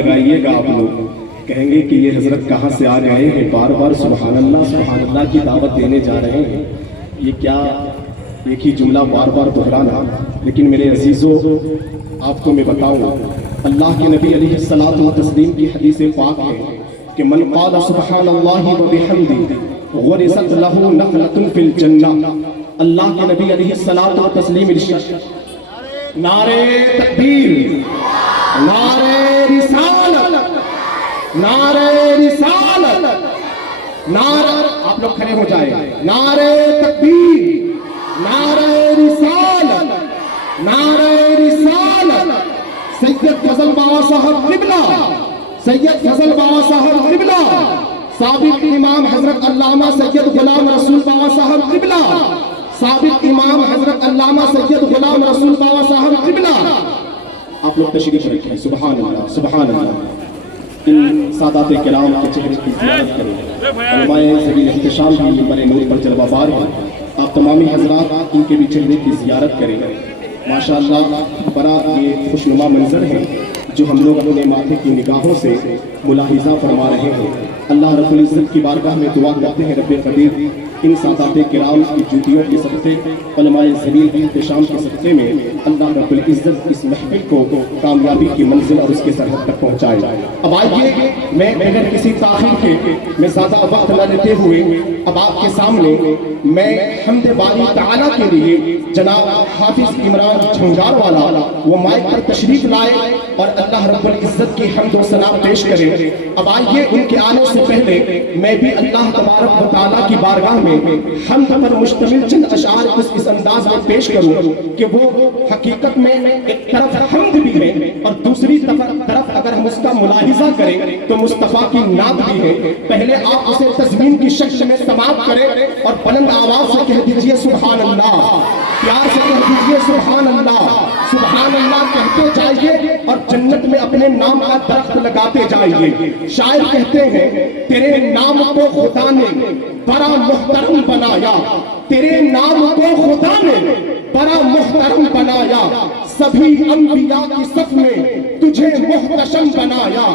لگائیے گا آپ لوگ کہیں گے کہ یہ حضرت کہاں سے آ گئے ہیں، بار بار سبحان اللہ کی دعوت دینے جا رہے ہیں، یہ کیا ایک ہی جملہ بار بار دہرانا۔ لیکن میرے عزیزوں، آپ کو میں بتاؤں، اللہ کے نبی علیہ الصلوۃ والتسلیم کی حدیث پاک ہے کہ من قال سبحان اللہ وبحمدہ غرست لہ نخلۃ فی الجنہ۔ اللہ کے نبی علیہ الصلوۃ والتسلیم ارشاد، نعرہ تکبیر، نعرہ رسالت، نعرہ رسالت، نعرہ، آپ لوگ کھڑے ہو جائیں، نعرہ تکبیر، نعرہ رسالت، نعرہ رسالت۔ سید فضل بابا صاحب قبلہ، سید فضل بابا صاحب قبلہ، سابق امام حضرت علامہ سید غلام رسول بابا صاحب قبلہ، سابق امام حضرت علامہ سید غلام رسول بابا صاحب قبلہ۔ آپ لوگ تشریف رکھیں، سبحان اللہ سبحان اللہ۔ ان سادات کرام کے چہرے کی زیارت کریں، علماء ذوی احتشام بھی منبر نور پر جلوہ بار ہیں، آپ تمامی حضرات ان کے بھی چہرے کی زیارت کریں۔ ماشاءاللہ بڑا یہ خوشنما منظر ہے جو ہم لوگ اپنے ماتھے کی نگاہوں سے ملاحظہ فرما رہے ہیں۔ اللہ رب العزت کی بارگاہ میں دعا کرتے ہیں، رب قدیر ان سادات کرام کی جوتیوں کے صدقے، علماء ذلیل کی احتشام کے صدقے میں اللہ رب العزت اس محفل کو کامیابی کی منزل اور اس کے سرحد تک پہنچائے۔ اب آئیے، میں بغیر کسی تاخیر کے، میں زیادہ وقت نہ لیتے ہوئے اب آپ کے سامنے میں حمد باری تعالیٰ کے لیے جناب حافظ عمران جھنگار والا وہ مائک پر تشریف لائے اور اللہ رب العزت کی حمد و ثنا پیش کرے۔ اب آئیے ان کے آنے سے پہلے میں بھی اللہ تبارک و تعالیٰ کی بارگاہ میں حمد پر مشتمل چند اشعار اس انداز میں پیش کروں کہ وہ حقیقت میں ایک طرف حمد بھی ہے اور دوسری طرف اگر ہم اس کا ملاحظہ کریں تو مصطفیٰ کی نعت بھی ہے۔ پہلے آپ اسے تزمین کی شکل میں سماعت کریں اور بلند آواز سے کہہ دیجئے سبحان اللہ، پیار سے کہہ دیجئے سبحان اللہ، سبحان اللہ کہتے جائیے اور جنت میں اپنے نام کا درخت لگاتے جائیے۔ شاعر کہتے ہیں، تیرے نام کو خدا نے بڑا محترم بنایا، تیرے نام کو خدا نے بڑا محترم بنایا، سبھی انبیاء کی صف میں تجھے محتشم بنایا،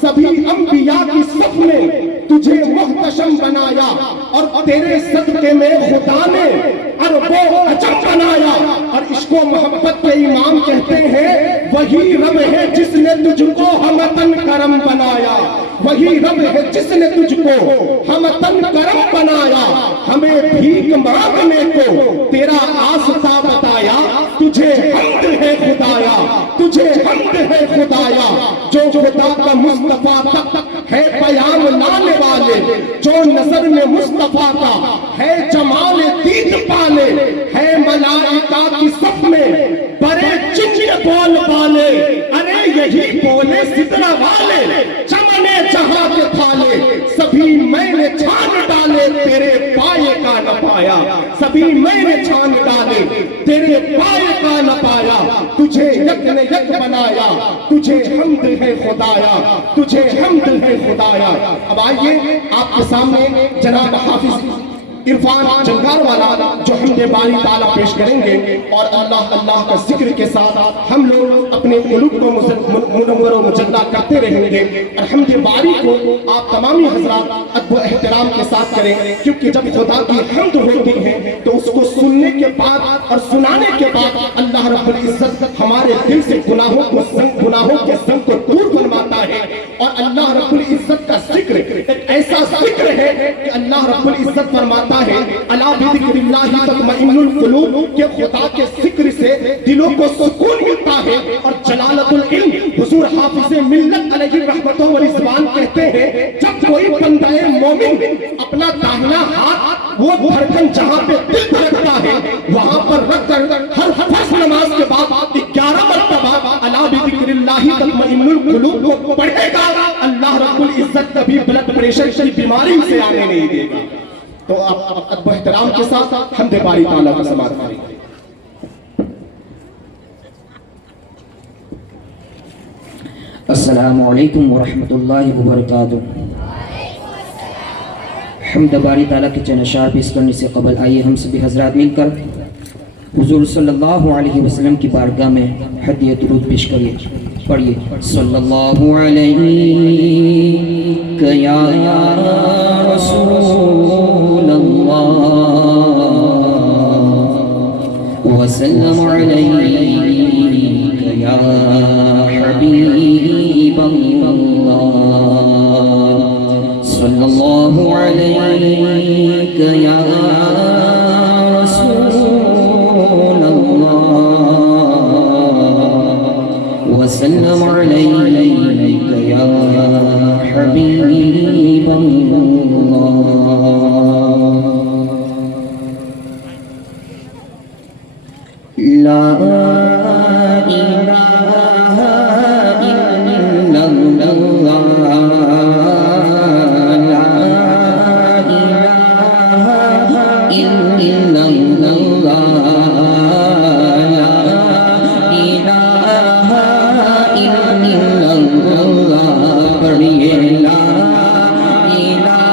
سبھی انبیاء کی صف میں تجھے محتشم بنایا، اور تیرے صدقے میں خدا نے عرب و عجم بنایا۔ اور عشق و محبت کے امام کہتے ہیں، وہی رب ہے جس نے تجھ کو ہمتن کرم بنایا، وہی رب ہے جس نے تجھ کو ہمتن کرم بنایا، ہمیں بھیک مانگنے کو تیرا آستا بتایا، تجھے حمد ہے خدایا، تجھے حمد ہے خدایا، جو خدا کا مصطفیٰ تک ہے پیام لانے والے، جو نظر میں مصطفیٰ کا ہے جمال دید پالے، ہے ملائکہ کی صف میں بڑے چنچے بول بالے، ارے یہی بولے سدرہ والے، چمنے جہاں کے تھالے، سبھی میں نے چھان ڈالے تیرے پائے کا نہ پایا، سبھی میں نے چھان ڈالے تیرے پائے کا نہ پایا، تجھے یک نے یک بنایا، تجھے حمد ہے خدایا، تجھے حمد ہے خدایا۔ اب آئیے آپ کے سامنے جناب حافظ عرفان جھنگار والا جو حمد باری تعالیٰ پیش کریں گے، اور اللہ کا ذکر کے ساتھ ہم لوگ اپنے قلوب کو منور و مجلہ کرتے رہیں گے۔ اور حمد باری کو آپ تمامی حضرات ادب و احترام کے ساتھ کریں، کیونکہ جب خدا کی حمد ہوتی ہے تو اس کو سننے کے بعد اور سنانے کے بعد اللہ رب العزت ہمارے دل سے گناہوں کے زنگ کو دور فرماتا ہے، اور اللہ رب العزت کا ذکر ایک ایسا ذکر ہے کہ اللہ رب العزت فرماتا ہے، الا بذکر اللہ تطمئن القلوب، کہ خدا کے ذکر سے دلوں کو سکون ملتا ہے۔ اور جلالت العلم حضور حافظ ملت علیہ رحمت و رضوان کہتے ہیں، جب کوئی بندہ مومن اپنا داہنا ہاتھ وہ دھڑکن جہاں پہ دل دھڑکتا ہے وہاں پر رکھ کر ہر فرض نماز کے بعد 11 مرتبہ الا بذکر اللہ تطمئن القلوب کو پڑھے گا، اللہ رب العزت کبھی بلڈ پریشر کی بیماری سے آنے نہیں دے گا۔ تو آپ ادب و احترام کے ساتھ حمد باری تعالیٰ کا سماعت کریں گے۔ السلام علیکم ورحمۃ اللہ وبرکاتہ۔ حمد باری تعالیٰ کے چند اشعار پیش کرنے سے قبل آئیے ہم سبھی حضرات مل کر حضور صلی اللہ علیہ وسلم کی بارگاہ میں ہدیہ درود پیش کریے۔ پڑھیے صلی اللہ علیہ یا رسول اللہ وسلم علیک یا حبیب اللہ صلی اللہ علیک یا رسول اللہ وسلم علیک یا حبیب اللہ لا الہ الا اللہ لا الہ الا اللہ لا الہ الا اللہ پڑھیے لا الہ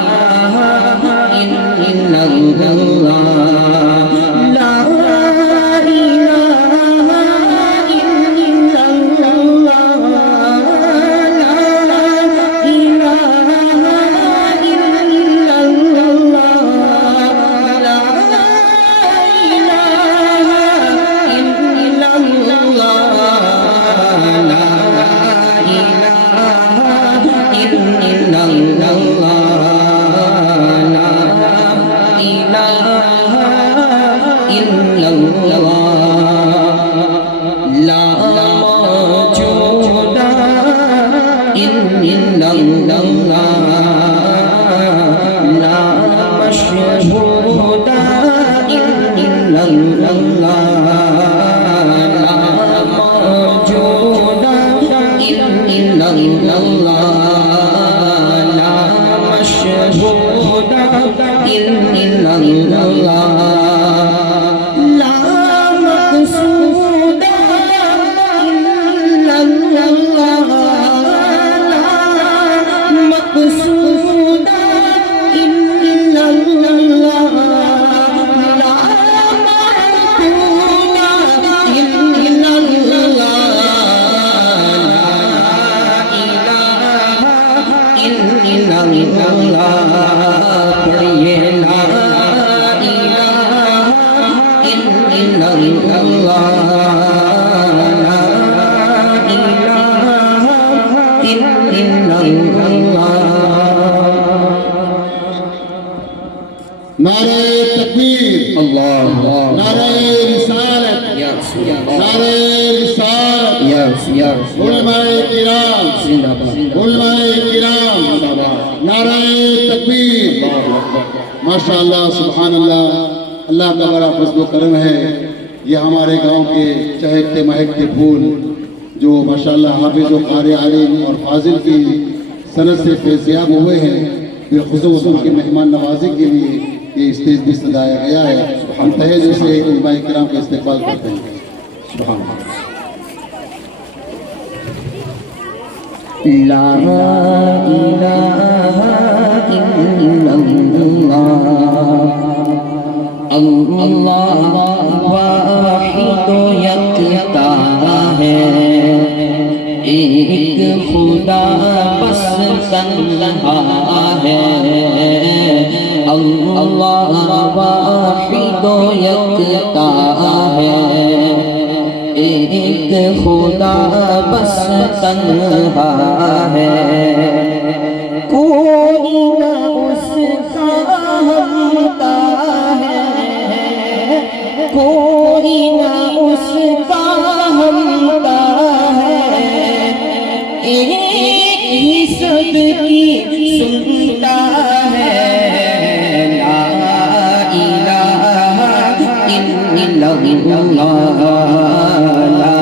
الا اللہ نعرہ تکبیر اللہ نعرہ رسالت نعرہ رسالت علماء کرام علماء کرام نعرہ تکبیر ماشاءاللہ سبحان اللہ اللہ کا بڑا فضل و کرم ہے یہ ہمارے گاؤں کے چہکتے مہکتے پھول جو ماشاءاللہ حافظ و قاری عالم اور فاضل کی سند سے فیضیاب ہوئے ہیں بالخصوص ان کی مہمان نوازی کے لیے یہ اسٹیج بھی سجایا گیا ہے ہم تہہ دل سے علماء کرام کا استقبال کرتے ہیں سبحان اللہ لا الہ الا اللہ اللہ واحد یکتا ہے ایک خدا بس تنہا ہے اللہ واحد یکتا ہے ایک خدا بس تنہا ہے کوئی نہ اس کا ہمتا ہے کوئی نہ اس کا ہمتا ہے ایک ہی سب کی سنتا ہے لا الہ الا اللہ لا الہ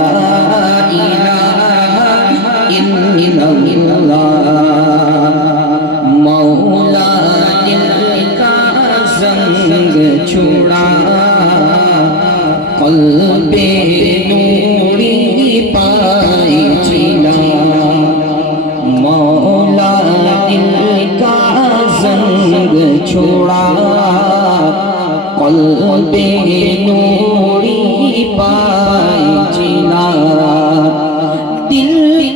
الا اللہ مولا دل کا زنگ چھوڑا قلب نوری پائی چلا مولا دل کا زنگ چھوڑا قلب نوری پائی چلا دل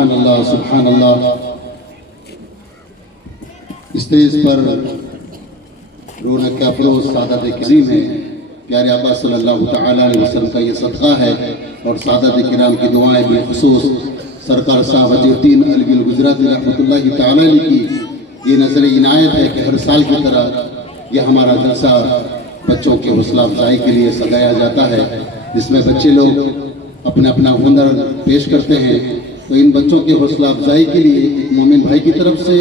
سبحان اللہ سبحان اللہ. اسٹیج پر رونق افروز سعادت کریم ہے. پیارے آقا صلی اللہ تعالیٰ علیہ وسلم کا یہ صدقہ ہے اور سعادت کرام کی دعائیں بالخصوص سرکار صاحب وجیہ الدین علوی الگجراتی رحمۃ اللہ تعالیٰ علیہ کی یہ نظر عنایت ہے کہ ہر سال کی طرح یہ ہمارا جلسہ بچوں کے حوصلہ افزائی کے لیے سجایا جاتا ہے، جس میں بچے لوگ اپنا اپنا ہنر پیش کرتے ہیں. تو ان بچوں کے حوصلہ افزائی کے لیے مومن بھائی کی طرف سے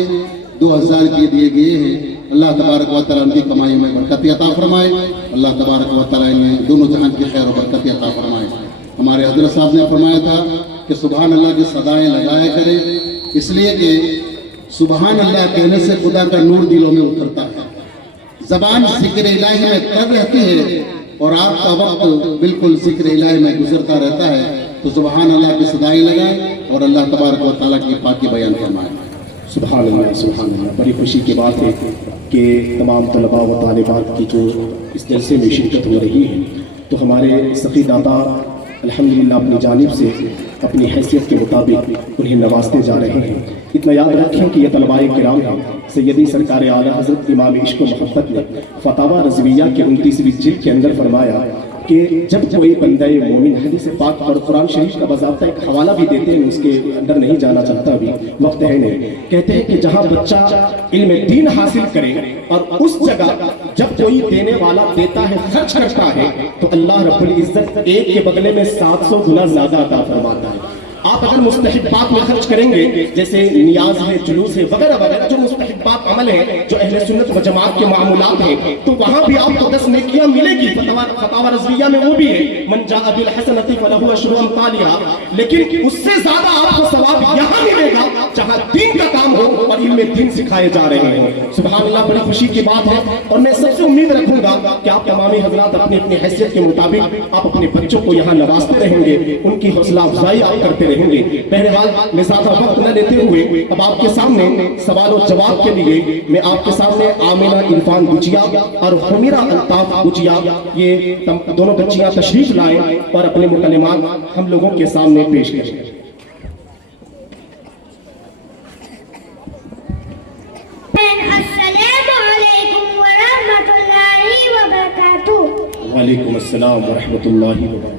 2000 کے دیے گئے ہیں. اللہ تبارک و تعالیٰ ان کی کمائی میں برکت عطا فرمائے. اللہ تبارک و تعالیٰ انہیں دونوں جہان کی خیر و برکت عطا فرمائے. ہمارے حضرت صاحب نے فرمایا تھا کہ سبحان اللہ کی صدائیں لگایا کریں، اس لیے کہ سبحان اللہ کہنے سے خدا کا نور دلوں میں اترتا ہے. زبان ذکر الہی میں تر رہتی ہے اور آپ کا وقت بالکل ذکر الہی میں گزرتا رہتا ہے. تو سبحان اللہ کی صدائیں لگائیں اور اللہ تبارک و تعالیٰ کی پاکی بیان فرمائیں. سبحان اللہ سبحان اللہ. بڑی خوشی کی بات ہے کہ تمام طلباء و طالبات کی جو اس جلسے میں شرکت ہو رہی ہے تو ہمارے سخی داتا الحمدللہ اپنی جانب سے اپنی حیثیت کے مطابق انہیں نوازتے جا رہے ہیں. اتنا یاد رکھیں کہ یہ طلباء کرام ہیں. سیدی سرکار اعلیٰ حضرت امام عشق و محبت نے فتاوی رضویہ کے 29ویں جلد کے اندر فرمایا کہ جب کوئی بندہ مومن حدیث پاک اور قرآن شریف کا باضابطہ ایک حوالہ بھی دیتے ہیں، اس کے اندر نہیں جانا چاہتا، ابھی وقت ہے نہیں، کہتے ہیں کہ جہاں بچہ علم دین حاصل کرے اور اس جگہ جب کوئی دینے والا دیتا ہے، خرچ کرتا ہے، تو اللہ رب العزت ایک کے بدلے میں 700 گنا زیادہ عطا فرماتا ہے. آپ اگر مستحبات میں خرچ کریں گے، جیسے نیاز ہے، جلوس ہے، وغیرہ وغیرہ جو مستحبات عمل ہیں، جو اہل سنت و جماعت کے معمولات ہیں، تو وہاں بھی آپ کو 10 نیکیاں ملے گی. فتاوی رضویہ میں وہ بھی ہے من جاء بالحسنۃ فلہ عشر امثالها. لیکن اس سے زیادہ آپ کو ثواب یہاں ملے گا جہاں دین کا کام ہو اور علم دین سکھائے جا رہے ہیں. سبحان اللہ. بڑی خوشی کی بات ہے اور میں سب سے امید رکھوں گا کہ آپ تمام حضرات اپنی اپنی حیثیت کے مطابق آپ اپنے بچوں کو یہاں نوازتے رہیں گے، ان کی حوصلہ افزائی آپ کرتے رہیں گے. بہرحال میں زیادہ وقت نہ لیتے ہوئے اب آپ کے سامنے سوال و جواب کے لیے میں آپ کے سامنے آمینہ عرفان بچیا اور حمیرہ الطاف بچیا یہ دونوں بچیاں تشریف لائیں اور اپنے مکالمات ہم لوگوں کے سامنے پیش کریں. السلام علیکم ورحمۃ اللہ وبرکاتہ. وعلیکم السلام ورحمۃ اللہ وبرکاتہ.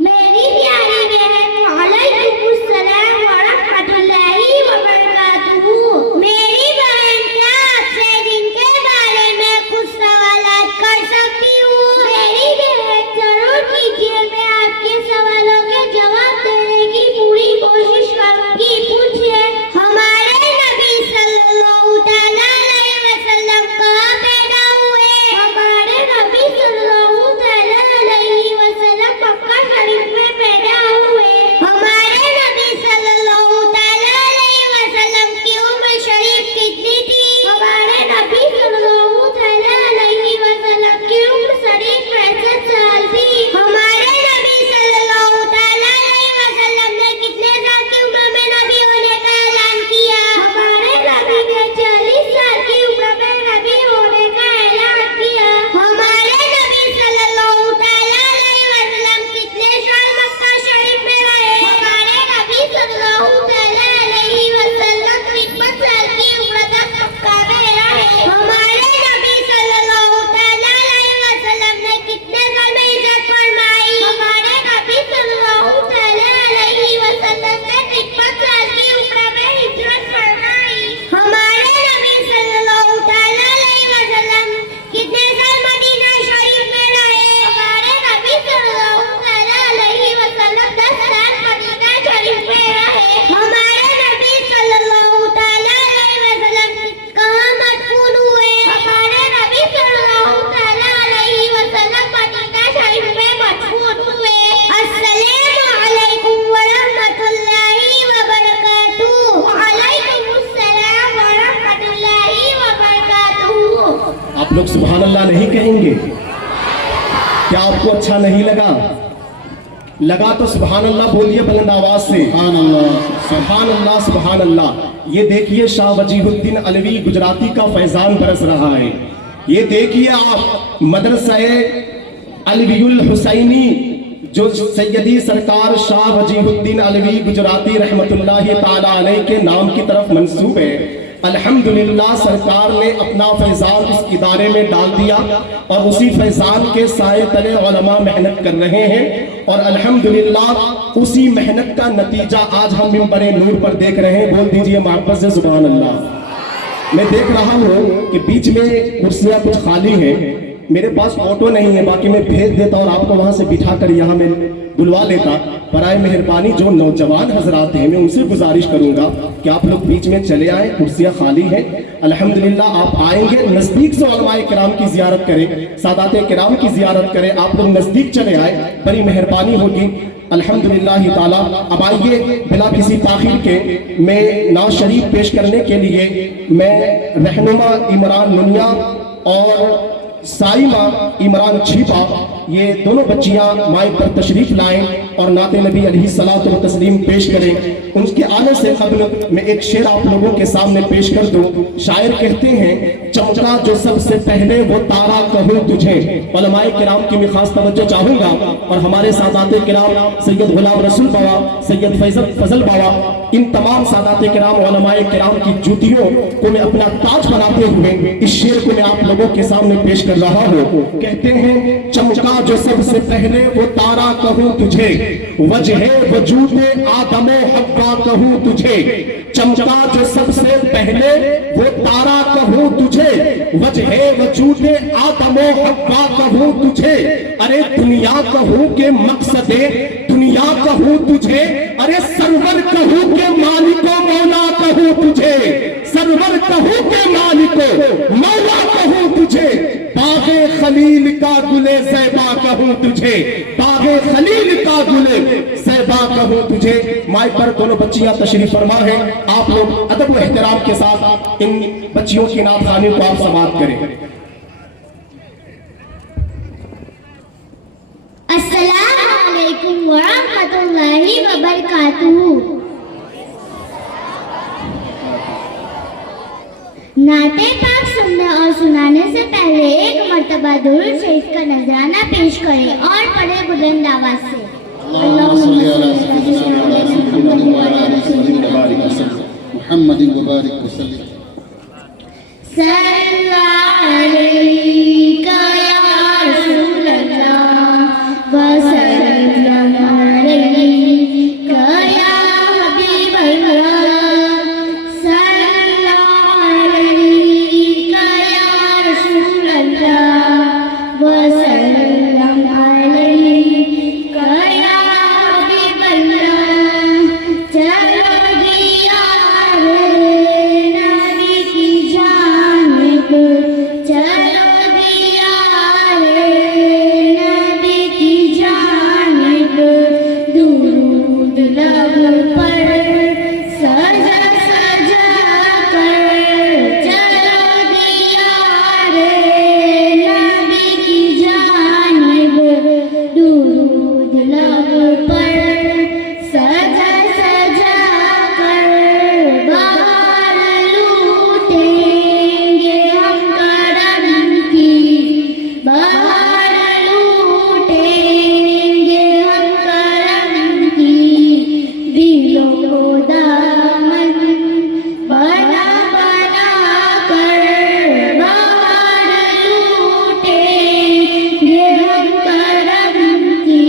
میری پیاری بہن وعلیکم السلام ورحمۃ اللہ وبرکاتہ. میری بہن کیا آپ سے دن کے بارے میں کچھ سوالات کر سکتی ہوں؟ میری بہن ضرور کیجیے، میں آپ کے سوالوں کے جواب دینے کی پوری کوشش کروں گی. پوچھیے. ہمارے نبی صلی اللہ تعالیٰ علیہ وسلم کہاں پیدا ہوئے؟ ہمارے نبی صلی اللہ تعالیٰ علیہ وسلم مکہ شریف میں پیدا ہوئے. ہمارے نبی صلی اللہ تعالیٰ علیہ وسلم کی عمر شریف کتنی تھی؟ ہمارے نبی صلی اللہ تعالیٰ علیہ وسلم کی عمر شریف 65 سال تھی. ہمارے نبی صلی اللہ تعالیٰ علیہ وسلم نے کتنے سال کی عمر میں نبی ہونے کا اعلان کیا؟ ہمارے نبی نے 40 سال کی عمر میں نبی ہونے کا اعلان کیا. ہمارے نبی صلی اللہ تعالیٰ علیہ وسلم کتنے سال مکہ شریف میں رہے؟ ہمارے نبی صلی اللہ تعالیٰ علیہ وسلم 53 سال کی عمر تک مکہ میں رہے. ہمارے نبی صلی اللہ تعالیٰ علیہ وسلم نے کتنے سال میں ہجرت فرمائی؟ ہمارے نبی صلی اللہ تعالیٰ علیہ وسلم نے 53 سال کی عمر میں ہجرت فرمائی. ہمارے نبی صلی اللہ تعالیٰ علیہ وسلم کتنے سال مدینہ شریف میں رہے؟ ہمارے نبی صلی اللہ تعالیٰ علیہ وسلم 10 سال مدینہ شریف میں رہے. ہمارے نبی صلی اللہ تعالیٰ علیہ وسلم کہاں مدفون ہوئے؟ ہمارے نبی صلی اللہ تعالیٰ علیہ وسلم مدینہ شریف میں مدفون ہوئے. السلام علیکم ورحمۃ اللہ وبرکاتہ. وعلیکم السلام ورحمۃ اللہ وبرکاتہ. آپ لوگ سبحان اللہ نہیں کہیں گے؟ کیا آپ کو اچھا نہیں لگا؟ لگا تو سبحان اللہ بولیے بلند آواز سے. سبحان اللہ. سبحان اللہ سبحان اللہ. یہ دیکھیے شاہ وجیہ الدین علوی گجراتی کا فیضان برس رہا ہے. یہ دیکھیے آپ مدرسہ علوی الحسینی جو سیدی سرکار شاہ وجیہ علوی گجراتی رحمت اللہ تعالیٰ علیہ کے نام کی طرف منسوب ہے، الحمدللہ سرکار نے اپنا فیضان اس ادارے میں ڈال دیا اور اسی فیضان کے سائے تلے علماء محنت کر رہے ہیں، اور الحمدللہ اسی محنت کا نتیجہ آج ہم منبر نور پر دیکھ رہے ہیں۔ بول دیجئے محبت سے سبحان اللہ۔ میں دیکھ رہا ہوں کہ بیچ میں کرسیاں کچھ خالی ہیں، میرے پاس آٹو نہیں ہے، باقی میں بھیج دیتا اور آپ کو وہاں سے بٹھا کر یہاں میں بلوا لیتا۔ برائے مہربانی جو نوجوان حضرات ہیں میں ان سے گزارش کروں گا کہ آپ لوگ بیچ میں چلے آئیں، کرسیاں خالی ہیں۔ الحمدللہ آپ آئیں گے، نزدیک سے علماء کرام کی زیارت کریں، سادات کرام کی زیارت کریں، آپ لوگ نزدیک چلے آئیں، بڑی مہربانی ہوگی الحمدللہ تعالیٰ۔ اب آئیے بلا کسی تاخیر کے میں نعت شریف پیش کرنے کے لیے میں رہنما عمران ننیا اور سائمہ عمران چھیپا یہ دونوں بچیاں مائک پر تشریف لائیں اور نعت نبی علیہ الصلوۃ والتسلیم پیش کریں۔ ان کے آنے سے قبل میں ایک شعر آپ لوگوں کے سامنے پیش کر دوں۔ شاعر کہتے ہیں چمکا جو سب سے پہلے وہ تارا کہوں تجھے۔ علماء کرام کی میں خاص توجہ چاہوں گا اور ہمارے سادات کرام سید غلام رسول بابا، سید فضل بابا، ان تمام سادات کرام علماء کرام کی جوتیوں کو میں اپنا تاج بناتے ہوئے اس شعر کو میں آپ لوگوں کے سامنے پیش کر رہا ہوں۔ کہتے ہیں چمکا جو سب سے پہلے وہ تارا کہوں تجھے، وجہ وجود آدم و حوا کہوں تجھے۔ چمکا جو سب سے پہلے وہ تارا کہوں تجھے، وجہ وجود آدم و حوا کہوں تجھے۔ ارے دنیا کہوں کہ مقصد دنیا کہوں تجھے، ارے سرور کہوں کہ مالک و مولا کہوں تجھے، سرور کہوں کہ مالک و مولا کہوں تجھے۔ باغ خلیل کا گل زیبا کہوں تجھے، باغ خلیل کا گل زیبا کہوں تجھے۔ مائک پر دونوں بچیاں تشریف فرما ہیں، آپ لوگ ادب و احترام کے ساتھ ان بچیوں کی نعت خوانی کو آپ سماعت کریں۔ السلام علیکم ورحمۃ اللہ وبرکاتہ۔ نعت پاک سننے اور سنانے سے پہلے ایک مرتبہ درود شریف کا نذرانہ پیش کریں اور پڑھے بلند آواز سے۔ محمد وبارک وسلم۔ صلی اللہ علیکہ یا رسول اللہ وسلم علیکہ یا حبیب اللہ، صلی اللہ علیکہ یا رسول اللہ وسلم علیکہ یا حبیب اللہ۔ چلو دیا نبی کی جانب، چلو دیا نبی کی جانب، درود لب پر سجا سجا کر، چلو دیا نبی کی جانب، درود لب پر سجا سجا کر۔ بہار لوٹیں گے ہم کرم کی، بہار لوٹیں گے ہم کرم کی، دلوں کو دامن بنا بنا کر، بہار لوٹیں گے ہم کرم کی،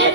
1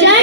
4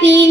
3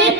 1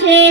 6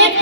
1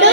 2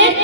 1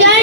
4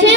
6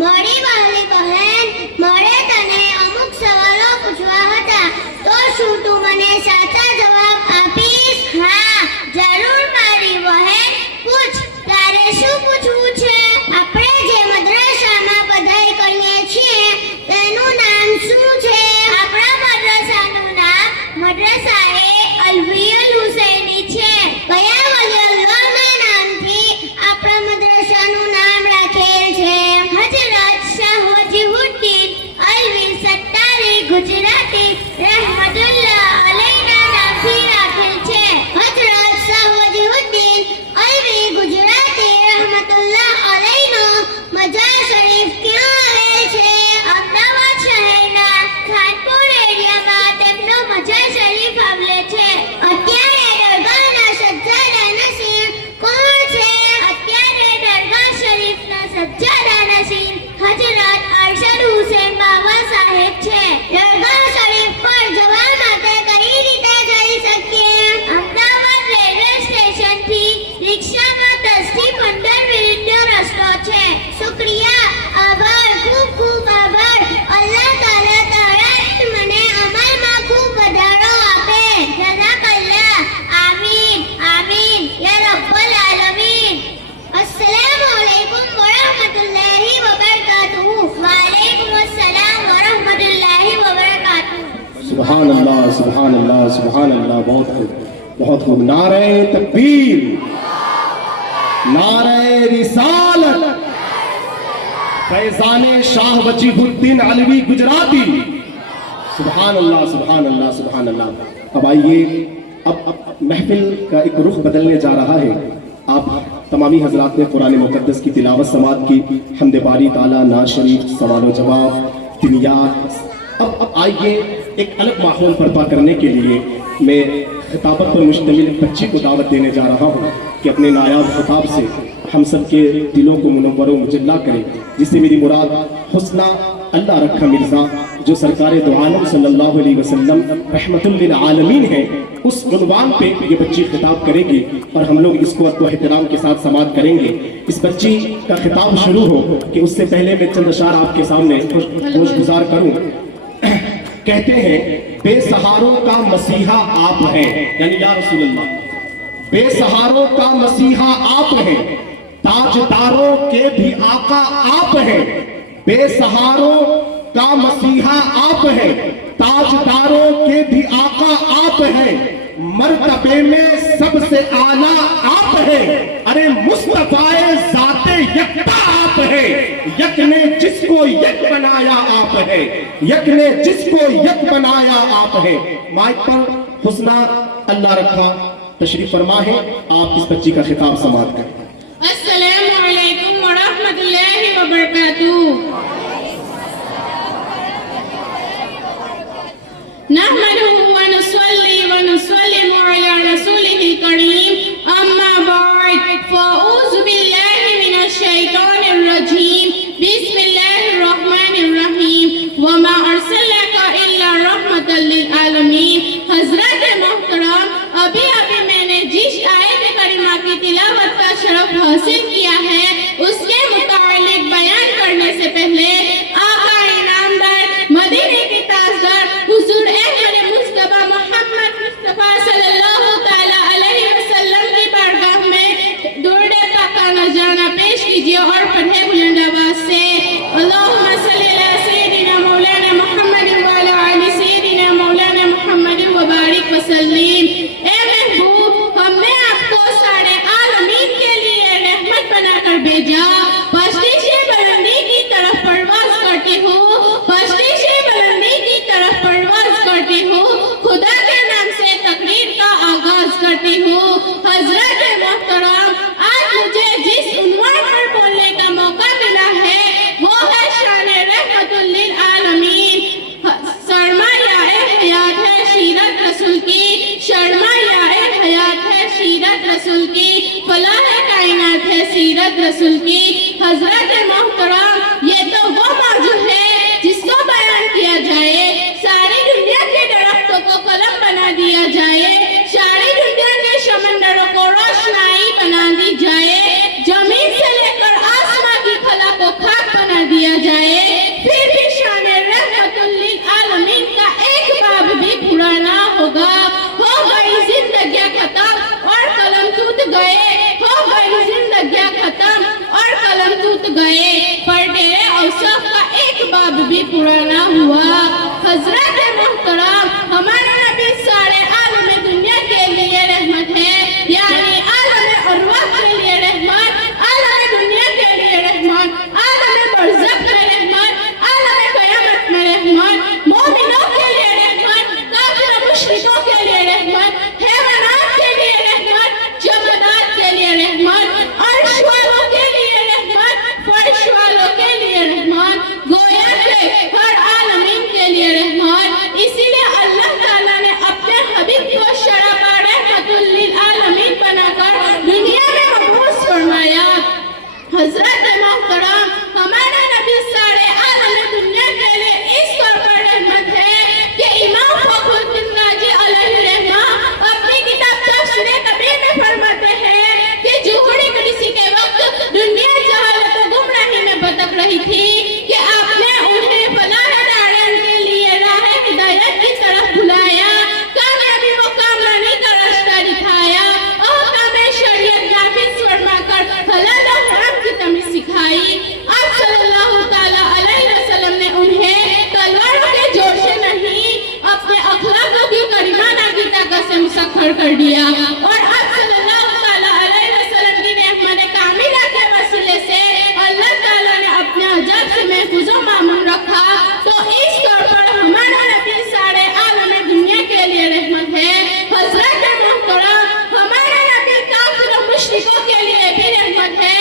મારી વાલી બહેન, મારે તને અમુક સવાલો પૂછવા હતા, તો શું તું મને સાચા જવાબ આપીશ? હા, જરૂર મારી બહેન, પૂછ. તારે શું પૂછવું છે? આપણે જે મદ્રસામાં પઢાઈ કરીએ છીએ તેનું નામ શું છે? سبحان اللہ سبحان اللہ سبحان اللہ. بہت خوب بہت خوب. نعرہ تکبیر, نعرہ رسالت, فیضان شاہ وجیہ الدین علوی گجراتی. سبحان اللہ سبحان اللہ سبحان اللہ. اب آئیے, اب محفل کا ایک رخ بدلنے جا رہا ہے. آپ تمامی حضرات نے قرآن مقدس کی تلاوت سماعت کی, حمد باری تعالیٰ, نعت شریف, سوال و جواب, دنیات. اب آئیے ایک الگ ماحول برپا کرنے کے لیے میں خطابت پر مشتمل ایک بچی کو دعوت دینے جا رہا ہوں کہ اپنے نایاب خطاب سے ہم سب کے دلوں کو منور و مجلا کرے, جس سے میری مراد حسنہ اللہ رکھا مرزا جو سرکار دو عالم صلی اللہ علیہ وسلم رحمت للعالمین ہیں, اس عنوان پہ یہ بچی خطاب کرے گی اور ہم لوگ اس کو ادب و احترام کے ساتھ سماعت کریں گے. اس بچی کا خطاب شروع ہو کہ اس سے پہلے میں چند اشعار آپ کے سامنے گوش گزار کروں. کہتے ہیں بے سہاروں کا مسیحا آپ ہیں, یعنی یا رسول اللہ, بے سہاروں کا مسیحا آپ ہیں, تاجداروں کے بھی آقا آپ ہیں. بے سہاروں کا مسیحا آپ ہیں, تاجداروں کے بھی آقا آپ ہیں, مرتبے میں سب سے اعلیٰ آپ ہیں. ارے مصطفیٰ ذات یکتا آپ ہیں, یک نے جس کو یک بنایا آپ ہیں, یک نے جس کو یک بنایا آپ ہیں. مائک پر حسنہ اللہ رکھا تشریف فرما ہے, آپ اس بچی کا خطاب سماعت کریں. السلام علیکم ورحمۃ اللہ وبرکاتہ. نحمده ونصلي ونسلم على رسوله الكريم, أما بعد, فأعوذ بالله من الشيطان الرجيم, بسم الله الرحمن الرحيم, وما أرسلناك إلا رحمة للعالمين. حضرت محترم, ابھی میں نے جس آیت کریمہ کی تلاوت کا شرف حاصل کیا ہے اس کے متعلق بیان کرنے سے پہلے آقا انعامدار مدینے کی تاجدار حضور احمد مصطفیٰ محمد مصطفیٰ صلی اللہ تعالیٰ علیہ وسلم کی بارگاہ میں درود پاکانہ جانا پیش کیجیے اور پڑھے بلند آواز سے اللہم صلی علی سیدنا مولانا محمد وعلی آل سیدنا مولانا محمد وبارک وسلم. اے محبوب, ہم نے آپ کو سارے عالمین کے لیے رحمت بنا کر بھیجا. پشتی سے بلندی کی طرف پرواز کرتے ہو, پشتی سے بلندی کی طرف پرواز کرتے ہو, خدا کے نام سے تقریر کا آغاز کرتے ہو. حضرت محترم, آج مجھے جس عنوان پر بولنے کا موقع ملا ہے وہ ہے شان رحمت للعالمین. سرمایہ حیات ہے سیرت رسول کی, سرمایہ حیات ہے سیرت رسول کی, فلاح کائنات ہے سیرت رسول کی. حضرت محترم, یہ تو وہ موضوع ہے جس کو بیان کیا جائے ساری دنیا کے درختوں کو قلم بنا دیا جائے, ساری دنیا کے سمندروں کو روشنائی بنا دی جائے, زمین سے لے کر آسمان کی خلا کو خاک بنا دیا جائے, پھر بھی شان رحمت للعالمین کا ایک باب بھی پورا نہ ہوگا. ہو گئی زندگیاں ختم اور قلم ٹوٹ گئے, ہو گئی زندگیاں ختم اور قلم ٹوٹ گئے, پر تیرے اوصاف کا ایک باب بھی پورا نہ ہوا. حضرت محترم, ہمارا نبی سارے عالم دنیا کے لیے رحمت ہے, یعنی عالم ارواح کے لیے رحمت, عالم دنیا کے لیے رحمت, عالم برزخ میں رحمت, عالم قیامت میں رحمت, مومنوں کے لیے رحمت, کافر مشرکوں کے لیے رحمت, حیوانات کے لیے رحمت, جمادات کے لیے رحمت, عرش والوں کے لیے رحمت, فرش والوں کے لیے رحمت, گویا کہ ہر عالمین کے لیے رحمت. اسی لیے اللہ تعالیٰ نے اپنے حبیب کو شرابہ رحمت للعالمین بنا کر دنیا میں مبعوث فرمایا. حضرت محترم, ہمارا نبی سارے عالم دنیا کے لیے اس طور پر رحمت ہے کہ امام فخر الدین رازی علیہ رحمہ اپنی کتاب تفسیر کبیر میں فرماتے ہیں کہ جوہری قدسی کے وقت دنیا جہالت و گمراہی میں بھٹک رہی تھی کہ آپ نے انہیں فلاح دارین کے لیے راہ ہدایت کی طرف بلایا, کامیابی و کامرانی کا رستہ دکھایا, احکام شریعت نافذ فرما کر حلال و حرام کی تمیز کر دیا اور اب صلی اللہ تعالیٰ علیہ وسلم کی نعمت کاملہ کے وسیلے سے اللہ تعالیٰ نے اپنے عذاب سے محفوظ و معمون رکھا. تو اس طور پر ہمارا نبی سارے عالم دنیا کے لیے رحمت ہے. حضرت محترم ہمارا نبی کافر و مشرکوں کے لیے بھی رحمت ہے.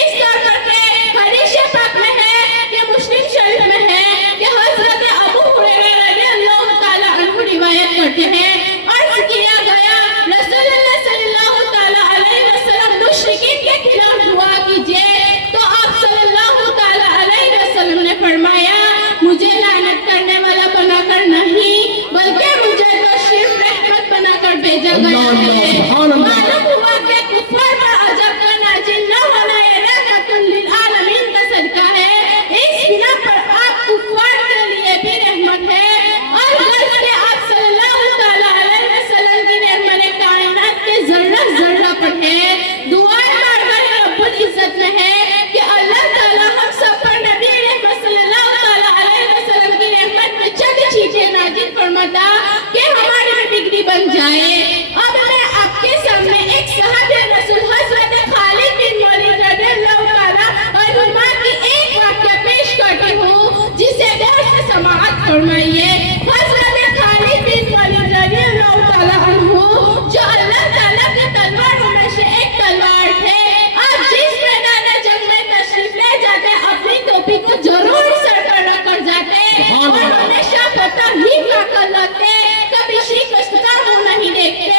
اس طور پر کہ حدیث پاک میں ہے کہ مسلم شریف میں ہے کہ حضرت ابو ہریرہ رضی اللہ تعالیٰ عنہ روایت کرتے ہیں عرض کیا گیا رسول اللہ صلی اللہ تعالیٰ علیہ وسلم مشرکین کے خلاف دعا کیجئے. تو آپ صلی اللہ تعالیٰ علیہ وسلم نے فرمایا مجھے لعنت کرنے والا بنا کر نہیں بلکہ مجھے تو صرف رحمت بنا کر بھیجا گیا ہے. معلوم ہوا کہ کفار پر عذاب کا نازل نہ ہونا یہ رحمت للعالمین کا صدقہ ہے. اس بنا پر آپ کفار کے لیے بھی رحمت ہے. اور غرض کہ آپ صلی اللہ تعالیٰ علیہ وسلم کی نعمت کائنات کے ذرہ ذرہ پر ہے. دعائیں بارگاہ رب العزت میں ہے کہ اللہ تعالیٰ ہم سب پر نبی رحمت صلی اللہ تعالیٰ علیہ وسلم کی نعمت میں چند چیزیں نازل فرماتا کہ ہماری میں بگڑی بن جائے. اب میں آپ کے سامنے ایک صحابی رسول حضرت خالد بن ولید رضی اللہ تعالیٰ عنہ کی ایک واقعہ پیش کرتی ہوں جسے غور سے سماعت فرمائیے. حضرت خالد بن ولید رضی اللہ تعالیٰ عنہ جو اللہ تعالیٰ کے تلواروں میں سے ایک تلوار تھے. آپ جس میدان جنگ میں تشریف لے جاتے اپنی ٹوپی کو ضرور سر پر رکھ کر جاتے اور ہمیشہ پتہ ہی کا کر لاتے کبھی شکست کا منہ نہیں دیکھتے.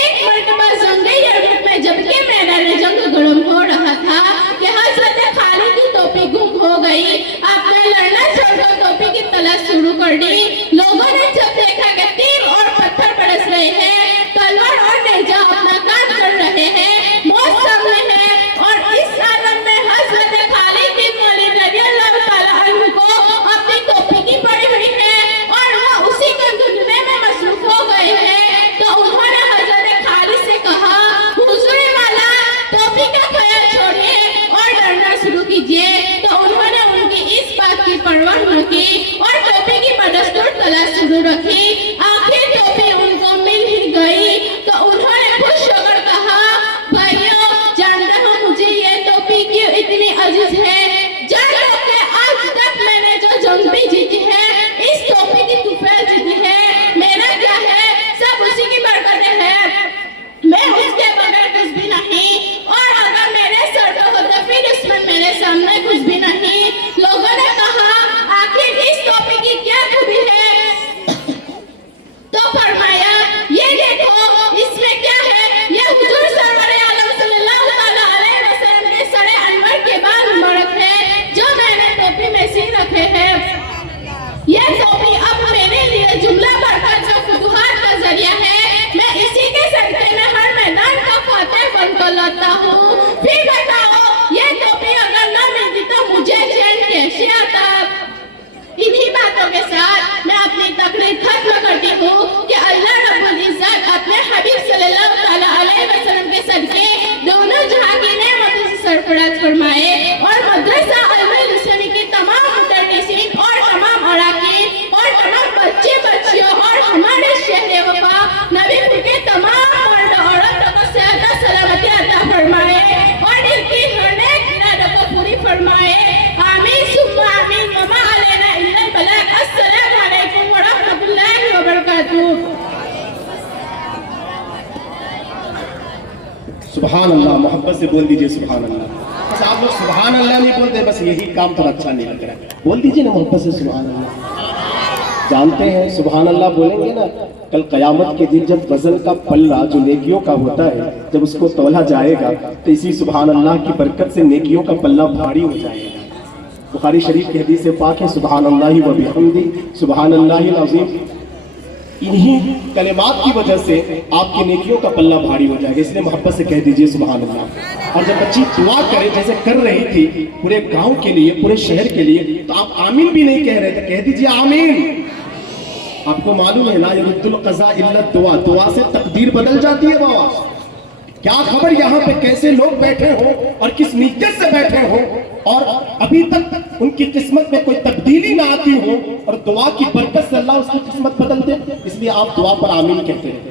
ایک مرتبہ جنگ یرموک میں جبکہ میدان جنگ گرم ہو رہا تھا کہ حضرت خالد کی ٹوپی گم ہو گئی. آپ نے لڑنا چھوڑ کر ٹوپی کی تلاش شروع کر دی. لوگوں نے جب دیکھا کہ تیر اور پتھر برس رہے ہیں تلوار اور نیزہ اپنا کام کر رہے ہیں موت سامنے ہے اور اس عالم میں حضرت خالد بن ولید رضی اللہ تعالیٰ عنہ کو اپنی ٹوپی کی پڑی ہوئی ہے اور وہ اسی کے ڈھونڈنے میں مصروف ہو گئے ہیں. تو انہوں نے حضرت خالد سے کہا حضور والا ٹوپی کا خیال چھوڑیے اور ڈرنا شروع کیجیے. تو انہوں نے ان کی اس بات کی پرواہ نہ کی اور ٹوپی کی بدستور تلاش شروع رکھی. آخر ٹوپی ان کو مل ہی گئی. تو انہوں نے خوش ہو کر کہا بھائیو جانتا ہوں مجھے یہ ٹوپی کیوں اتنی عزیز ہے. جان لو کہ آج تک میں نے جو جنگ بھی جیتی ہے اس ٹوپی کی طوفان جیتی ہے. میرا کیا ہے سب اسی کی برکتیں ہیں. میں اس کے بغیر کچھ بھی نہیں اور اگر میرے سر پہ ہوتا پھر اس میں میرے سامنے کچھ بھی نہیں. لوگوں نے کہا آخر اس ٹوپی کی کیا خوبی ہے. تو فرمایا یہ دیکھو اس میں کیا ہے. یہ حضور سرور عالم صلی اللہ تعالیٰ علیہ وسلم کے سر انور کے بال مبارک ہے جو میں نے ٹوپی میں سی رکھے ہیں. یہ ٹوپی اب میرے لیے جملہ برکت کا فتوحات کا ذریعہ ہے. میں اسی کے صدقے میں ہر میدان کا فاتح بن کر لاتا ہوں. پھر بتاؤ یہ ٹوپی اگر نہ ملتی تو مجھے چین کیسے آتا. انہی باتوں کے ساتھ میں اپنی تقریر ختم کرتی ہوں کہ اللہ رب العزت اپنے حبیب صلی اللہ تعالیٰ علیہ وسلم کے صدقے دونوں جہاں کی نعمتوں سے سرفراز فرمائے اور مدرسہ علم اسلامی کی تمام مدرسین اور تمام اراکین اور تمام بچے بچیوں اور ہمارے شہر وفا نبی کے تمام مرد عورتوں کو صحت سلامتی عطا فرمائے اور ان کی ہر نیک ارادوں کو پوری فرمائے. آمین ثم آمین. وما علینا الا البلاغ. السلام علیکم ورحمۃ اللہ وبرکاتہ. سبحان اللہ. محبت سے بول دیجئے سبحان اللہ. بس آپ لوگ سبحان اللہ نہیں بولتے بس یہی کام تھوڑا اچھا نہیں لگ رہا ہے. بول دیجئے نا محبت سے سبحان اللہ. جانتے ہیں سبحان اللہ بولیں گے نا کل قیامت کے دن جب وزن کا پلہ جو نیکیوں کا ہوتا ہے جب اس کو تولا جائے گا تو اسی سبحان اللہ کی برکت سے نیکیوں کا پلہ بھاری ہو جائے گا. بخاری شریف کی حدیث پاک ہے سبحان اللہ و بحمدہ سبحان اللہ العظیم. انہی کلمات کی وجہ سے آپ کی نیکیوں کا پلہ بھاری ہو جائے گا. اس لیے محبت سے کہہ دیجئے سبحان اللہ. اور جب بچی دعا کرے جیسے کر رہی تھی پورے گاؤں کے لیے پورے شہر کے لیے تو آپ آمین بھی نہیں کہہ رہے تھے. کہہ دیجئے آمین. آپ کو معلوم ہے لا یرد القضاء الا الدعاء. دعا سے تقدیر بدل جاتی ہے بابا. کیا خبر یہاں پہ کیسے لوگ بیٹھے ہوں اور کس نیت سے بیٹھے ہوں اور ابھی تک ان کی قسمت میں کوئی تبدیلی نہ آتی ہو اور دعا کی برکت سے اللہ اس کی قسمت بدل دے. اس لیے آپ دعا پر آمین کہتے ہیں.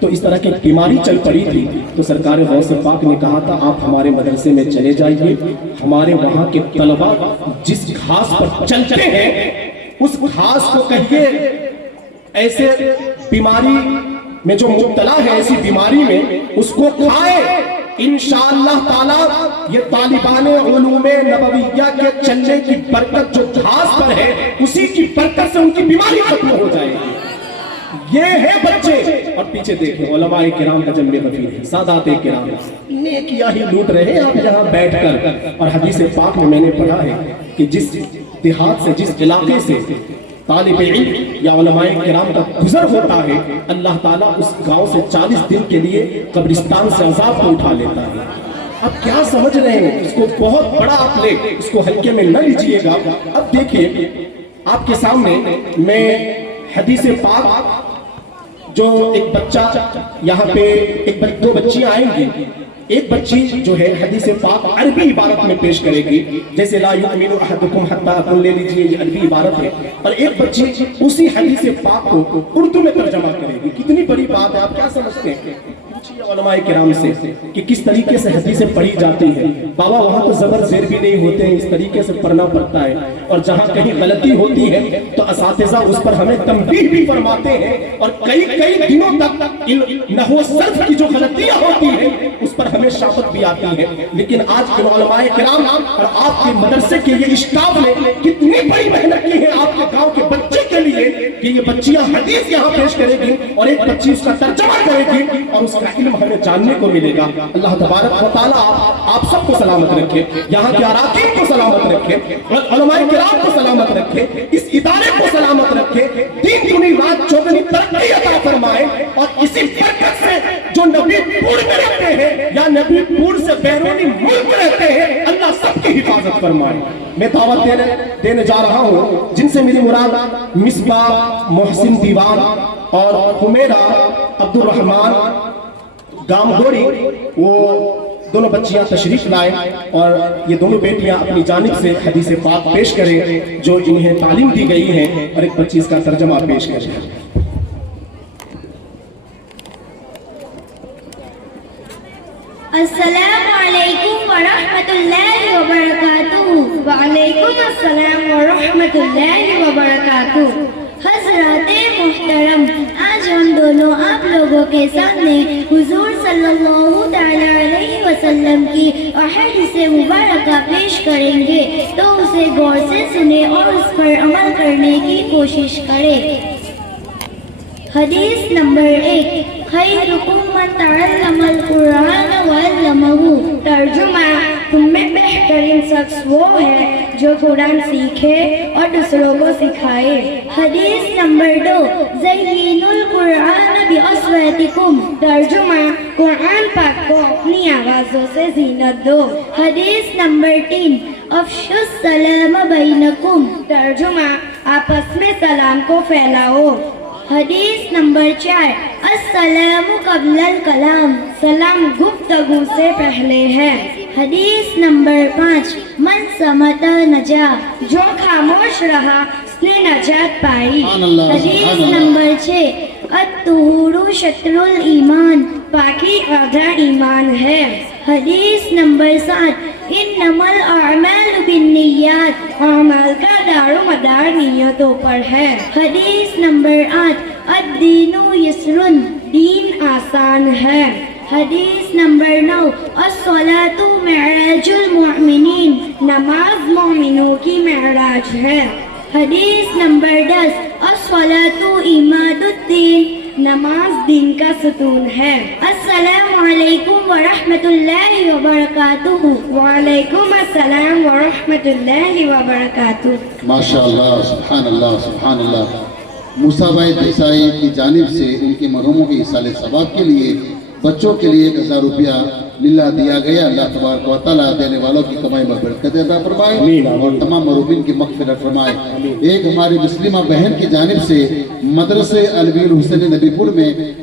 تو اس طرح کی بیماری چل پڑی تھی، تو سرکار غوث پاک نے کہا تھا آپ ہمارے مدرسے میں چلے جائیے، ہمارے وہاں کے طلبہ جس گھاس پر چلتے ہیں اس گھاس کو کہیے ایسے بیماری میں جو مبتلا ہے، ایسی بیماری میں اس کو کھائے، انشاءاللہ تعالی یہ طالبان علوم نبویہ کے چلنے کی برکت جو گھاس پر ہے اسی کی برکت سے ان کی بیماری ختم ہو جائے گی۔ یہ ہے بچے، اور پیچھے دیکھیں علماء کرام کا جنب غفیر ہے، سادات کرام نیکیاں ہی لوٹ رہے ہیں آپ یہاں بیٹھ کر۔ اور حدیث پاک میں میں نے پڑھا ہے کہ جس دیہات سے، جس علاقے سے طالب علم یا علماء کرام کا گزر ہوتا ہے، اللہ تعالیٰ اس گاؤں سے 40 دن کے لیے قبرستان سے عذاب کو اٹھا لیتا ہے۔ اب کیا سمجھ رہے ہیں؟ اس کو بہت بڑا آپ لے، اس کو ہلکے میں نہ لیجئے گا۔ اب دیکھیے آپ کے سامنے میں حدیث پاک جو ایک بچہ یہاں پہ دو بچیاں آئیں گی، ایک بچی جو ہے حدیث پاک عربی عبارت میں پیش کرے گی، جیسے لا یؤمن احدکم حتی اکون لے لیجئے، یہ عربی عبارت ہے، اور ایک بچی اسی حدیث پاک کو اردو میں ترجمہ کرے گی۔ کتنی بڑی بات ہے، آپ کیا سمجھتے ہیں؟ علماء کرام سے کہ کس طریقے سے حدیثیں پڑھی جاتی ہیں۔ بابا وہاں تو زبر زیر بھی نہیں ہوتے ہیں، اس طریقے سے پڑھنا پڑتا ہے، اور جہاں کہیں غلطی ہوتی ہے تو اساتذہ اس پر ہمیں تنبیہ بھی فرماتے ہیں، اور کئی دنوں تک نحو صرف کی جو غلطیاں ہوتی ہیں اس پر ہمیں شافت بھی آتی ہے۔ لیکن آج کے علماء کرام اور آپ کے مدرسے کے یہ اسٹاف نے کتنی بڑی محنت کی ہے آپ کے گاؤں کے بچے کے لیے کہ یہ بچیاں حدیث یہاں پیش کرے گی اور ایک بچی اس کا ترجمہ کرے گی اور اس کا علم ہمیں جاننے کو ملے گا۔ اللہ تبارک و تعالیٰ آپ سب کو سلامت رکھے، یہاں کے اراکین کو سلامت رکھے، علماء کرام کو سلامت رکھے، اس ادارے کو سلامت رکھے، دین دنی رات چوگنی ترقی عطا فرمائے، اور اسی برکت سے جو نبی پور میں رہتے ہیں یا نبی پور سے بیرونی ملک رہتے ہیں اللہ سب کی حفاظت فرمائے۔ میں دعوت دینے جا رہا ہوں، جن سے میری مراد مصباح محسن دیوان اور حمیرہ عبد الرحمن گام گوری، وہ دونوں بچیاں تشریف لائیں اور یہ دونوں بیٹیاں اپنی جانب سے حدیث پاک پیش کریں جو انہیں تعلیم دی گئی ہے، اور ایک بچی اس کا ترجمہ پیش کریں۔ السلام علیکم ورحمۃ اللہ وبرکاتہ۔ وعلیکم السلام ورحمۃ اللہ وبرکاتہ۔ حضرات محترم، آج ہم دونوں آپ لوگوں کے سامنے حضور صلی اللہ تعالی علیہ وسلم کی احادیث مبارکہ پیش کریں گے، تو اسے غور سے سنیں اور اس پر عمل کرنے کی کوشش کریں۔ حدیث نمبر 1، خیرکم من تعلم القرآن وعلمہ۔ ترجمہ، تم میں بہترین شخص وہ ہے جو قرآن سیکھے اور دوسروں کو سکھائے۔ حدیث نمبر 2، زینوا القرآن باصواتکم۔ ترجمہ، قرآن پاک کو اپنی آوازوں سے زینت دو۔ حدیث نمبر 3، افشوا السلام بینکم۔ ترجمہ، آپس میں سلام کو پھیلاؤ۔ حدیث نمبر 4، السلام قبل الکلام۔ سلام گفتگو سے پہلے ہے۔ حدیث نمبر 5، من صمت نجا۔ جو خاموش رہا اس نے نجات پائی۔ حدیث نمبر 6، الطہور شطر الایمان۔ پاکی آدھا ایمان ہے۔ حدیث نمبر 7، انما الاعمال بالنیات۔ اعمال کا دار و مدار نیتوں پر ہے۔ حدیث نمبر 8، الدین یسر۔ دین آسان ہے۔ حدیث نمبر 9، الصلاۃ معراج المؤمنین۔ نماز مومنوں کی معراج ہے۔ حدیث نمبر 10، الصلاۃ عماد الدین۔ نماز دین کا ستون ہے۔ السلام علیکم ورحمۃ اللہ وبرکاتہ۔ وعلیکم السلام ورحمۃ اللہ وبرکاتہ۔ ماشاءاللہ، سبحان اللہ، سبحان اللہ۔ موسیٰ بھائی دیسائی کی جانب سے ان کے مرحوموں کے ایصال ثواب کے لیے بچوں کے لیے 1000 روپیہ للہ دیا گیا۔ اللہ تبارک و تعالیٰ دینے والوں کی کمائی میں برکت عطا فرمائے اور تمام مرحومین کی مغفرت فرمائے۔ ایک ہماری مسلمہ بہن کی جانب سے مدرسے الوی الحسین نبی پور میں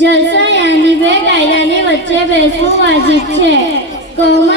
જલસા યાની બેકાયદાની વચ્ચે બેસવું વાજિબ છે. કૌમા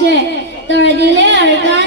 છે. તળદિલે અરકાન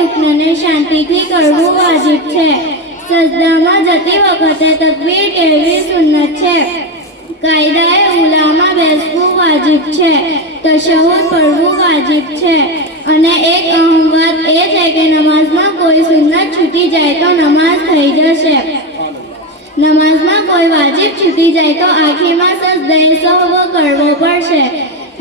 રૂકનને શાંતિથી કરવું વાજિબ છે. સજદામાં જતી વખતે તકબીર કહેવી સુન્નત છે. કાયદાએ ઉલામાં બેસવું વાજિબ છે. તશહુદ પઢવું વાજિબ છે. અને એક અહમ વાત એ છે કે નમાઝમાં કોઈ સુન્નત છૂટી જાય તો નમાઝ થઈ જશે. નમાઝમાં કોઈ વાજિબ છૂટી જાય તો આખીમાં સજદાએ સહવ કરવો પડશે.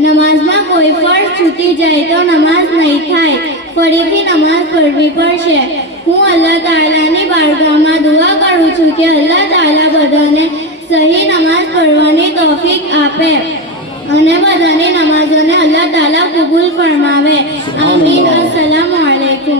નમાઝમાં કોઈ ફર્જ છૂટી જાય તો નમાઝ નહીં થાય. ફરીથી નમાઝ પઢવી પડશે. હું અલ્લાહ તાલાની બારગાહમાં દુઆ કરું છું કે અલ્લાહ તાલા બધાને સહી નમાઝ પઢવાની તૌફીક આપે અને બધાની નમાઝોને અલ્લાહ તાલા કબૂલ ફરમાવે. આમીન. અસ્સલામુ અલૈકુમ.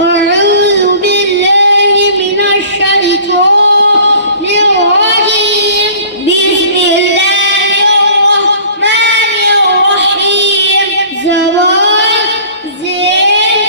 أعوذ بالله من الشيطان الرجيم. بسم الله الرحمن الرحيم. زبان زين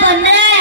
15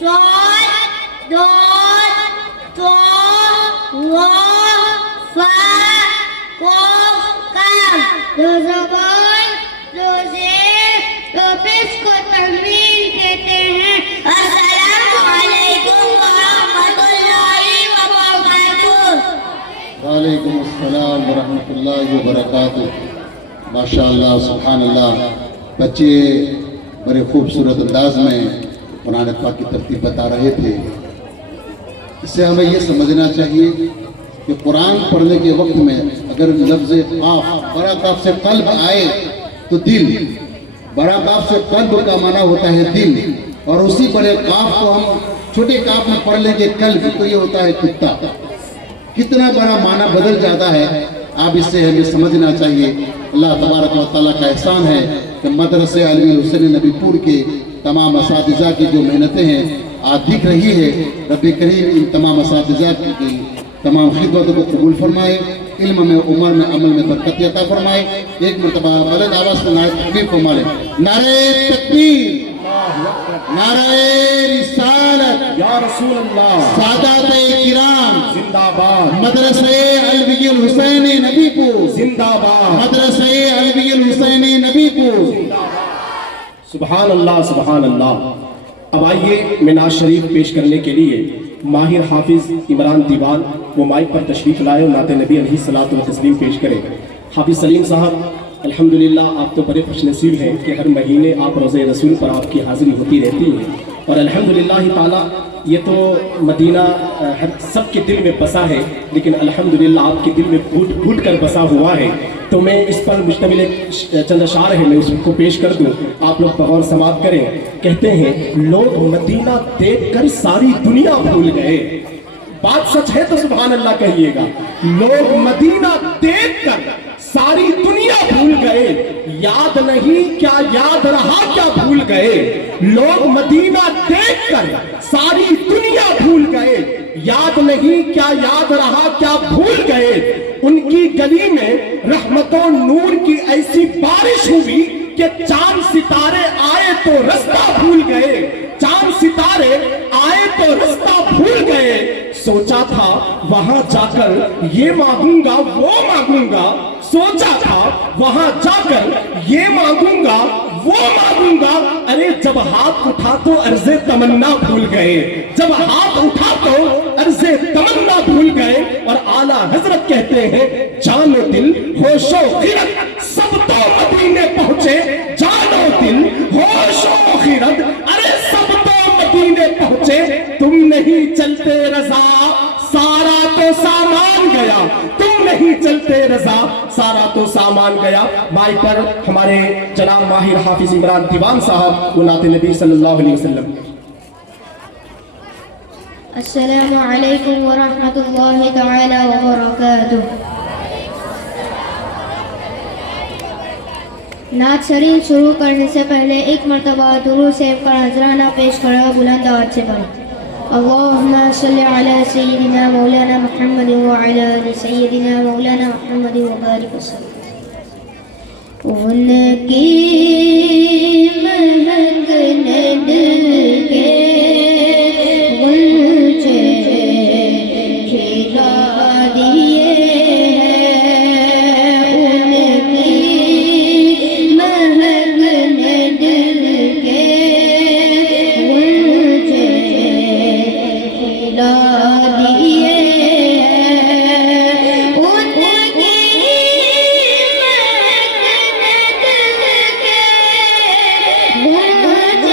صاد ضاد طاء واو فاء قاف قاف دو زبان دو زیر دو پیش کو تنوین کہتے ہیں۔ السلام علیکم ورحمۃ اللہ وبرکاتہ۔ وعلیکم السلام ورحمۃ اللہ وبرکاتہ۔ ماشاء اللہ سبحان اللہ، بچے بڑے خوبصورت انداز میں قرآن پاک کی ترتیب بتا رہے تھے۔ اس سے ہمیں یہ سمجھنا چاہیے کہ قرآن پڑھنے کے وقت میں اگر لفظ قاف، بڑا قاف سے قلب آئے تو دل، بڑا قاف سے قلب کا معنی ہوتا ہے دل، اور اسی بڑے قاف کو ہم چھوٹے قاف میں پڑھ لیں گے قلب تو یہ ہوتا ہے کتا۔ کتنا بڑا معنی بدل جاتا ہے، آپ اس سے ہمیں سمجھنا چاہیے۔ اللہ تبارک و تعالیٰ کا احسان ہے کہ مدرسے علوی حسین نبی پور کے تمام اساتذہ کی جو محنتیں ہیں آج دکھ رہی ہے۔ رب کریم ان تمام اساتذہ کی تمام خدمتوں کو قبول فرمائے، علم میں، عمر میں، عمل میں برکت عطا فرمائے۔ ایک مرتبہ بلند آواز میں نعرہ تکبیر فرمائے۔ نعرہ تکبیر، نعرہ رسالت، یا رسول اللہ، سادات کرام زندہ باد، مدرسے علوی الحسین نبی پور، زندہ باد، مدرسے علوی الحسین نبی پور۔ سبحان اللہ سبحان اللہ۔ اب آئیے میں نعت شریف پیش کرنے کے لیے ماہر حافظ عمران دیوان وہ مائک پر تشریف لائے اور نعت نبی علیہ الصلوۃ والتسلیم پیش کریں۔ حافظ سلیم صاحب، الحمدللہ آپ تو بڑے خوش نصیب ہیں کہ ہر مہینے آپ روزہ رسول پر آپ کی حاضری ہوتی رہتی ہے، اور الحمدللہ تعالیٰ یہ تو مدینہ سب کے دل میں بسا ہے، لیکن الحمدللہ آپ کے دل میں گھٹ گھٹ کر بسا ہوا ہے۔ تو میں اس پر مشتمل ایک چند اشعار ہے، میں اس کو پیش کر دوں، آپ لوگ بغور سماعت کریں۔ کہتے ہیں لوگ مدینہ دیکھ کر ساری دنیا بھول گئے، بات سچ ہے تو سبحان اللہ کہیے گا۔ لوگ مدینہ دیکھ کر ساری دنیا بھول گئے، یاد نہیں کیا یاد رہا کیا بھول گئے۔ لوگ مدینہ دیکھ کر ساری دنیا بھول گئے، یاد نہیں کیا یاد رہا کیا بھول گئے۔ ان کی گلی میں رحمت و نور کی ایسی بارش ہوئی کہ چاند ستارے آئے تو رستہ بھول گئے، چاند ستارے آئے تو رستہ بھول گئے۔ سوچا تھا وہاں جا کر یہ مانگوں گا وہ مانگوں گا، سوچا تھا وہاں جا کر یہ مانگوں گا وہ مانگوں گا، ارے جب ہاتھ اٹھا تو عرض تمنا بھول گئے، جب ہاتھ اٹھا تو عرض تمنا بھول گئے۔ اور اعلیٰ حضرت کہتے ہیں جان و دل ہوش و خرد سب تو مدینے پہنچے، جان و دل ہوش و خرد ارے سب تو مدینے پہنچے، تم نہیں چلتے رضا سارا تو سامان گیا، تم نہیں چلتے رضا سارا تو سامان گیا۔ مائک پر ہمارے جناب ماہر حافظ عمران دیوان صاحب وہ نعت نبی صلی اللہ علیہ وسلم۔ السلام علیکم ورحمۃ اللہ تعالی وبرکاتہ۔ نعت شریف شروع کرنے سے پہلے ایک مرتبہ درود شریف کا نذرانہ پیش کرو، بلند آواز سے پڑھیں۔ اللہم صلی علی سیدنا مولانا محمد وعلی آل سیدنا مولانا محمد وبارک وسلم۔ ان کی مہک نے دل کے غنچے کھلا دیے ہیں، ان کی مہک نے دل کے غنچے کھلا دیے ہیں، ان کی مہک نے دل کے غنچے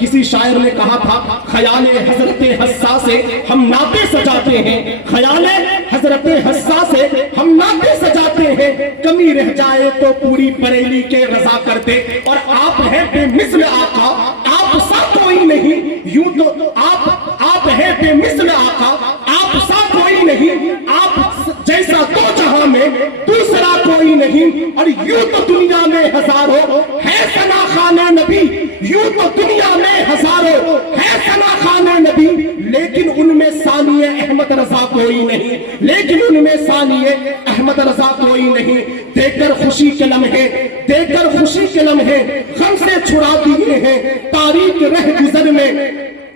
کسی شاعر نے کہا تھا خیال حضرت حسا سے ہم نعتیں سجاتے ہیں، خیال حضرت حسا سے ہم نعتیں سجاتے ہیں، کمی رہ جائے تو پوری بریلی کے رضا کر دے، اور آپ ہیں بے مثل آقا، آپ سا کوئی نہیں، یوں تو آپ ہیں بے مثل آقا، آپ سا کوئی نہیں، آپ جیسا دو جہاں میں دوسرا کوئی نہیں، اور یوں تو دنیا میں ہزاروں ہے ثنا خوان نبی، یوں تو دنیا میں ہزاروں ہے ثنا خوان نبی، لیکن ان میں ثانی احمد رضا کوئی نہیں، لیکن ان میں ثانی احمد رضا کوئی نہیں۔ دیکھ کر خوشی کے لمحے، دیکھ کر خوشی کے لمحے غم سے چھڑا دیے ہیں، تاریک رہ گزر میں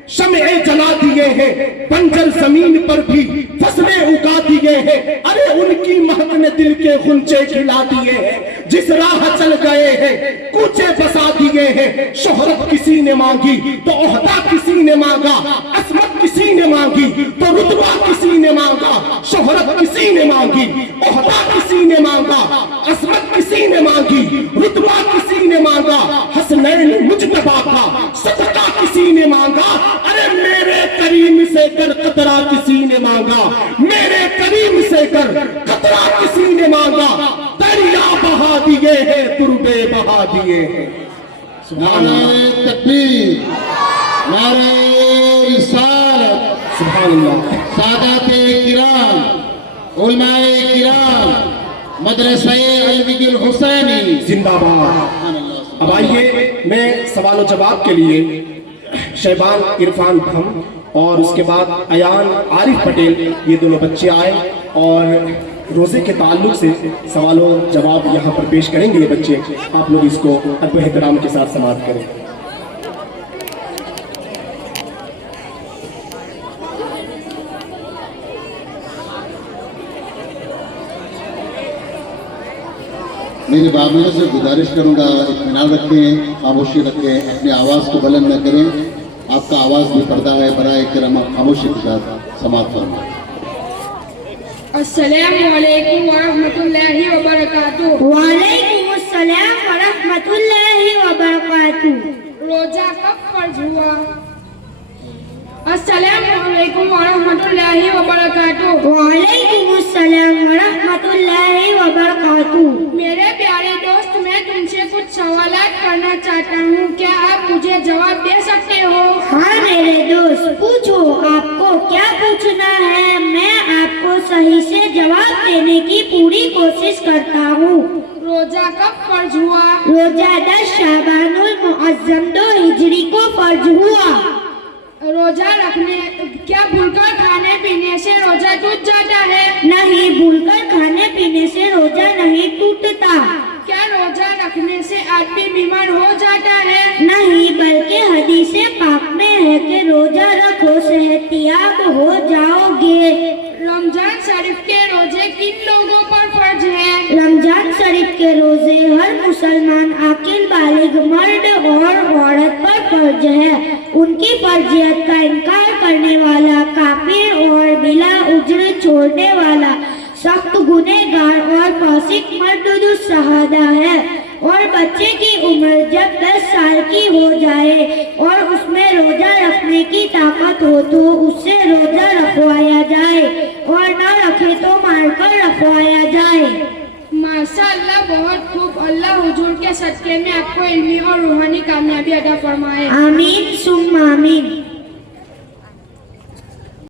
شمعیں جلا دیے ہیں، بنجر زمین پر بھی فصلیں اگا دیے ہیں، ارے ان کی مہک نے دل کے غنچے کھلا دیے ہیں، جس راہ چل گئے ہیں کوچے بسا دیے ہیں، شہرت کسی نے مانگی تو عہدہ کسی نے مانگا، عصمت کسی نے مانگی تو رتبہ کسی نے مانگا، شہرت کسی نے مانگی، عہدہ کسی نے مانگا، عصمت کسی نے مانگی، رتبہ کسی نے مانگا، حسنین مجتبیٰ کا صدقہ کسی نے مانگا، ارے میرے کریم سے کر قطرہ کسی نے مانگا، میرے کریم سے کر قطرہ کسی نے مانگا، دریا بہا دیے ہیں تربے بہا دیے ہیں۔ نعرہ تکبیر، نعرہ رسالت، سبحان اللہ۔ سادات کرام، علماء کرام، مدرسہ علوی الحسینی زندہ باد۔ اب آئیے میں سوال و جواب کے لیے شیبان عرفان بھم اور اس کے بعد ایان عارف پٹیل، یہ دونوں بچے آئے اور روزے کے تعلق سے سوال و جواب یہاں پر پیش کریں گے یہ بچے، آپ لوگ اس کو ادب و احترام کے ساتھ سماعت کریں۔ میرے بابیوں سے گزارش کروں گا اطمینان رکھیں، خاموشی رکھیں، اپنی آواز کو بلند نہ کریں، آپ کا آواز بھی پردہ ہے، برائے کرم خاموشی کے ساتھ سماعت فرمائیں۔ السلام علیکم ورحمۃ اللہ وبرکاتہ۔ وعلیکم السلام ورحمۃ اللہ وبرکاتہ۔ روزہ کب فرض ہوا؟ السلام علیکم ورحمۃ اللہ وبرکاتہ۔ وعلیکم السلام ورحمۃ اللہ وبرکاتہ۔ میرے پیارے دوست، میں تم سے کچھ سوالات کرنا چاہتا ہوں، کیا آپ مجھے جواب دے سکتے ہو؟ ہاں میرے دوست، پوچھو، آپ کو کیا پوچھنا ہے، میں آپ کو صحیح سے جواب دینے کی پوری کوشش کرتا ہوں۔ روزہ کب فرض ہوا؟ روزہ 10 شعبان المعظم 2 ہجری کو فرض ہوا۔ روزہ رکھنے کیا بھول کر کھانے پینے سے روزہ ٹوٹ جاتا ہے؟ نہیں، بھول کر کھانے پینے سے روزہ نہیں ٹوٹتا۔ کیا روزہ رکھنے سے آدمی بیمار ہو جاتا ہے؟ نہیں، بلکہ حدیث پاک میں ہے کہ روزہ رکھو صحت یاب ہو جاؤ گے۔ رمضان شریف کے روزے کن لوگوں پر فرض ہے؟ رمضان شریف کے روزے ہر مسلمان عاقل بالغ مرد اور عورت پر فرض ہے۔ ان کی فرضیت کا انکار کرنے والا کافر اور بلا اجر چھوڑنے والا سخت گنہگار اور فاسق مردود الشہادہ ہے۔ اور بچے کی عمر جب 10 سال کی ہو جائے اور اس میں روزہ رکھنے کی طاقت ہو تو اس سے روزہ رکھوایا جائے، اور نہ رکھے تو مار کر رکھوایا جائے۔ ماشاءاللہ، بہت خوب۔ اللہ حضور کے صدقے میں آپ کو علمی اور روحانی کامیابی عطا فرمائے۔ آمین ثم آمین۔